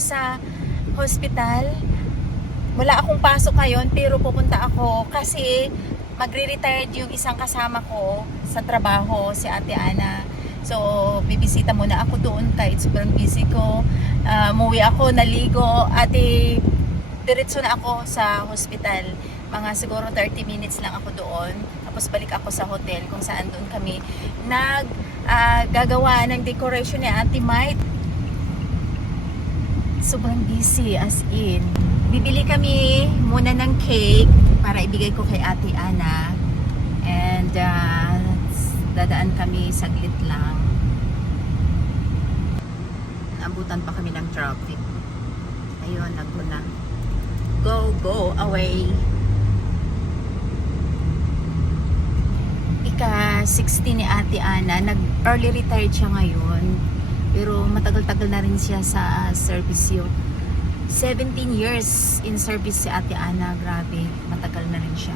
ako sa hospital. Wala akong pasok ngayon pero pupunta ako kasi magre-retired yung isang kasama ko sa trabaho, si Ate Ana. So, bibisita muna ako doon kahit sobrang busy ko. Umuwi ako, naligo, at diretso na ako sa hospital. Mga siguro 30 minutes lang ako doon. Tapos balik ako sa hotel kung saan doon kami gagawa ng decoration ni Ate Mite. Sobrang busy as in. Bibili kami muna ng cake para ibigay ko kay Ate Ana. And dadaan kami saglit lang. Abutan pa kami ng traffic. Ayun, naguna. Go away. Ika-60 ni Ate Ana. Nag-early retired siya ngayon. Pero matagal-tagal na rin siya sa service yun. 17 years in service si Ate Ana. Grabe, matagal na rin siya.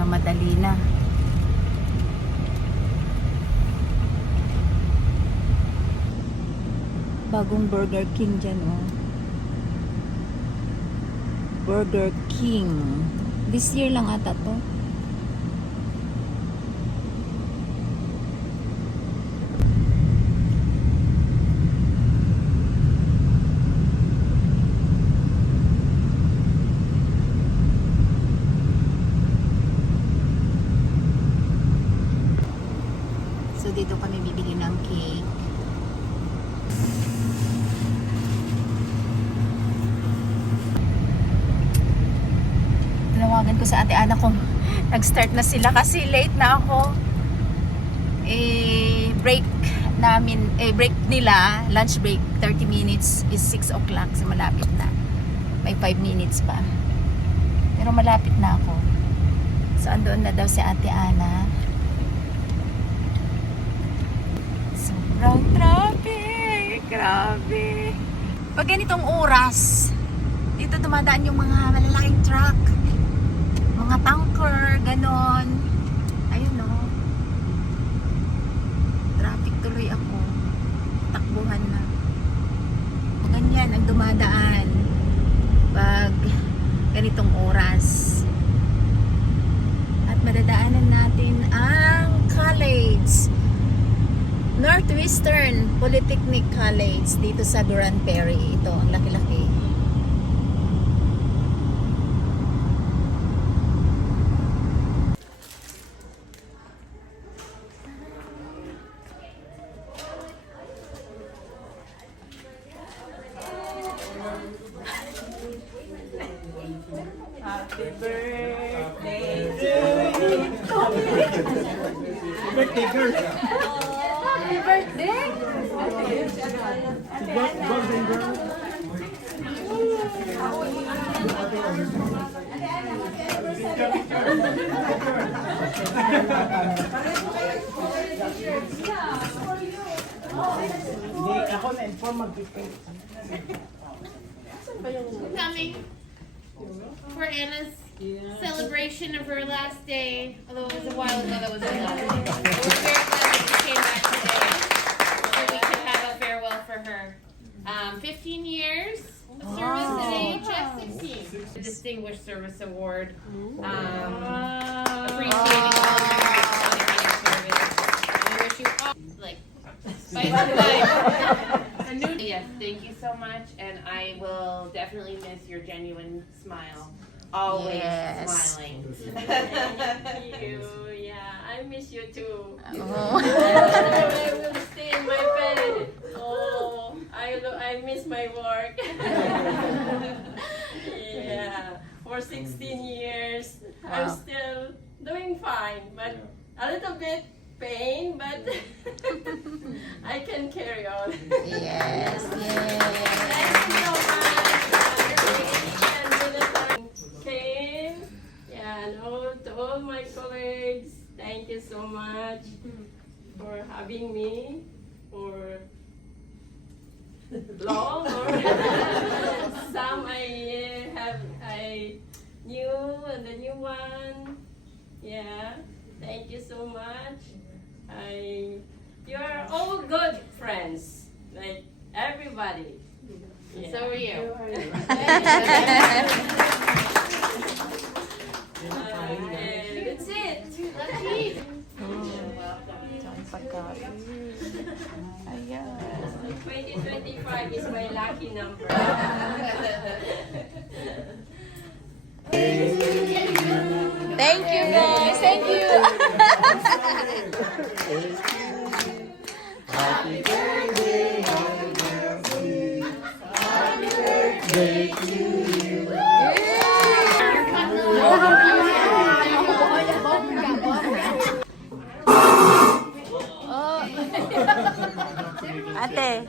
Mamadali na. Bagong Burger King dyan, oh. Burger King. This year lang ata to. So dito kami bibili ng cake. Tinawagan ko sa Ate Ana kung nag-start na sila kasi late na ako. Break namin, break nila, lunch break, 30 minutes is 6 o'clock. So malapit na. May 5 minutes pa. Pero malapit na ako. So andoon na daw si Ate Ana. Sobrang traffic. Grabe. Pag ganitong oras, dito dumadaan yung mga malalaking truck. Mga tanker, ganon. Ayun, no. Traffic tuloy ako. Takbuhan na. Ganyan ang dumadaan pag ganitong oras. At madadaanan natin ang college. Northwestern Polytechnic College dito sa Grand Prairie. Ito, ang laki-laki. Happy birthday to you. Birthday girl. Happy birthday! Golden girl. Hindi, ako na-inform mag-prepare. Coming for Anna's celebration of her last day, although it was a while ago that was her last day. We're very glad that she came back today so we could have a farewell for her. 15 years of service at AHS, 16. The Distinguished Service Award. Appreciating all of your dedicated service. And we wish you all, like, spice of life. Yes, thank you so much, and I will definitely miss your genuine smile. Always Yes. smiling. Thank you. Yeah, I miss you too. Oh. I will stay in my bed. Oh, I miss my work. Yeah, for 16 years, I'm Wow. still doing fine, but a little bit pain, but I can carry on. Yes, Thank yes. you so much. And Kane, yeah, and to all my colleagues, thank you so much for having me for long or some I knew and the new one. Yeah, thank you so much. You are all good friends. like everybody. Yeah. So are you. And that's it. Let's eat. Ayan. 2025 is my lucky number. Thank you, guys. Thank you. Ate.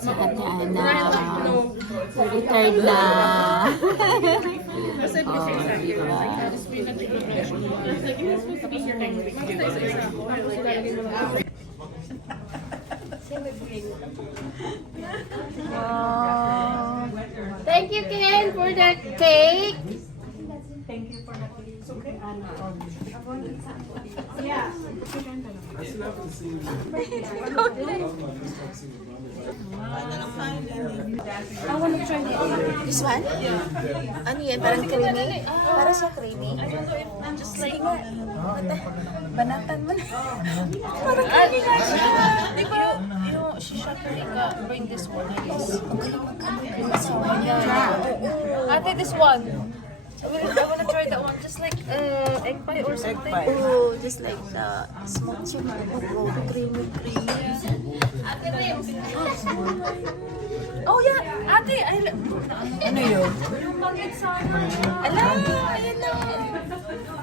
Si Ate Ana. Retired na. Wow. Thank you, Ken, for the cake. This one? Ano yan? Parang creamy? Para sa creamy? Sige nga. Banatan mo na. Parang creamy nga siya. Di ba, yung si Shakarika, bring this one, please. Ate, this one. I wanna try that one, just like egg pie or something. Oh, just like the smoked chicken. Oh, creamy. Oh yeah, ate, Ano yun? yung bagay sana. Ala, ayan na.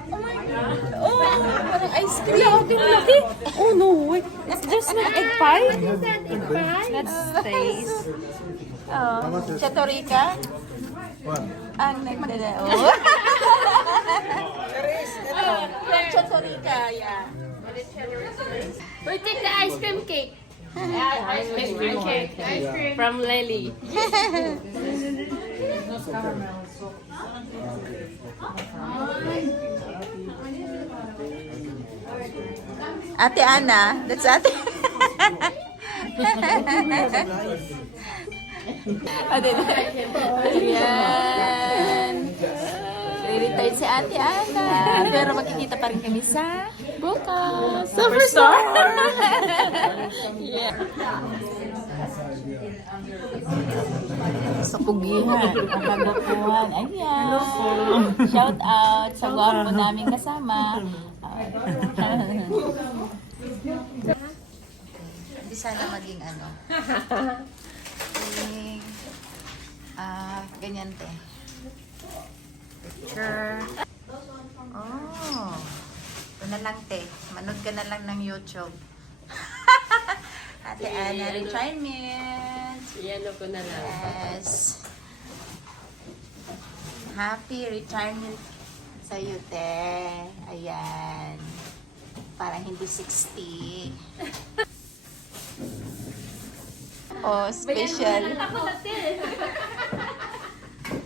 Oh my God. Oh, parang ice cream. Oh no, wait, it's just like egg pie? Is that egg pie? Let's taste. Oh, Chatorica? Ang nagdala. Oh. From Chatorica, yeah. We take the ice cream cake. Ice cream cake. Ice cream. From Lely. Ate Ana, that's Ate. Ayan. Re-retire si Ate Ana. Pero magkikita pa rin kami sa bukas. Superstar! Yeah. Sa Pugihan, ang kagapuhan. Ayan. Shout out sa gwapo namin kasama. Hindi sana maging ano. Maging, ganyan te. Picture. Oh. Ito na lang te. Manood ka na lang ng YouTube. Ate Ana retirement. Yellow ko na lang. Yes. Happy retirement sa iyo, te. Ayan. Parang hindi 60. Oh, special.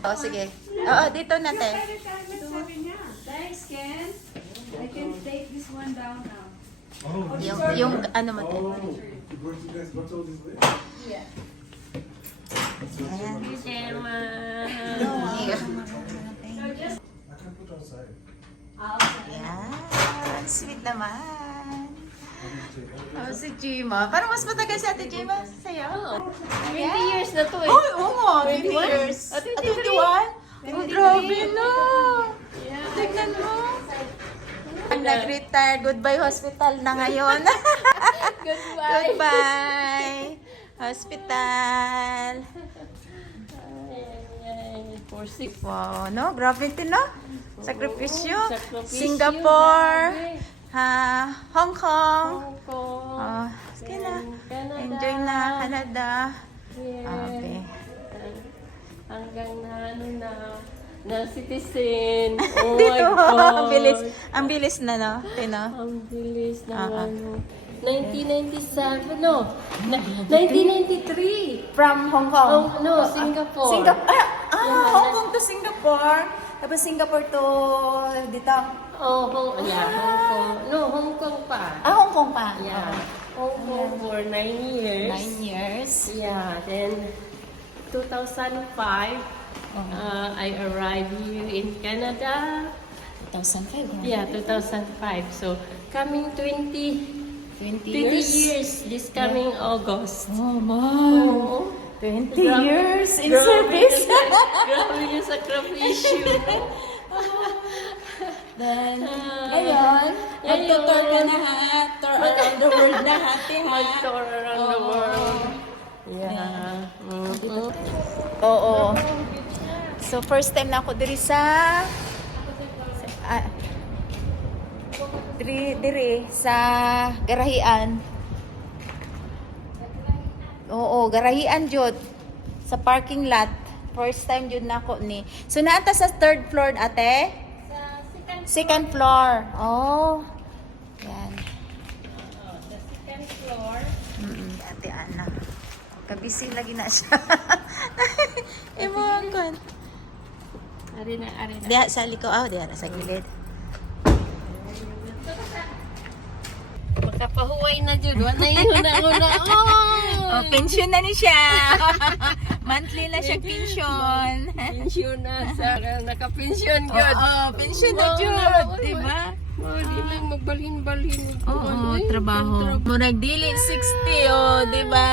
Oh, sige. Oo, dito na, te. Thanks, Ken. I can take this one down now. Yung ano mo, te. Ayan. Emma. Ayan. Sweet naman. Oh, si Jima. Parang mas matagal si Ate Jima sa'yo. 20 years na to eh. Oh, oo nga. 20 years. 21? Oh, grabe na. Tignan mo. Ang nag-retire. Goodbye hospital na ngayon. Goodbye. Goodbye. Hospital. For 6. Wow, no? Grabe din, no? Sakripisyo. Sakripisyo. Singapore. Hong Kong. Hong Kong. Oh, sige na. Canada. Enjoy na, Canada. Yeah. Okay. Hanggang na citizen. Oh my Dito, God. ang bilis na, no? Tino. Ang bilis na ano. 1997, no? 1993. From Hong Kong. No, Singapore. Singapore. Hong Kong to Singapore. Tapos Singapore to dito. Oh, Hong Kong. No, Hong Kong pa. Hong Kong pa. Yeah. Hong Kong for 9 years. 9 years. Yeah, then 2005, I arrived here in Canada. 2005. Yeah, 2005. So, coming 20 20 years this coming August. Oh, man. Oh, 20 grabe. years in Grabe service. Grabe yung sakripisyo. Then, ngayon, mag-tour ka na ha. Tour around the world na hati ha. Mag-tour around the world. Yeah. Oo. So, first time na ako diri sa diri sa Garahian. Oo, Garahian jud sa parking lot. First time jud na ako ni. So naata sa third floor ate? Second floor. Oh. Yan. The second floor. Ate Ana. Kabisi lagi na siya. Imongon. Ari na. Diha sa liko diha sa gilid. Makapahuway na dyan. Wala yun una. Oh, pension na ni siya. Monthly na siya pension. Pensyon na. Naka-pensyon Oo, pension na jud, di ba? Di lang magbalhin-balhin. Oo, trabaho. Murag dili 60 di ba?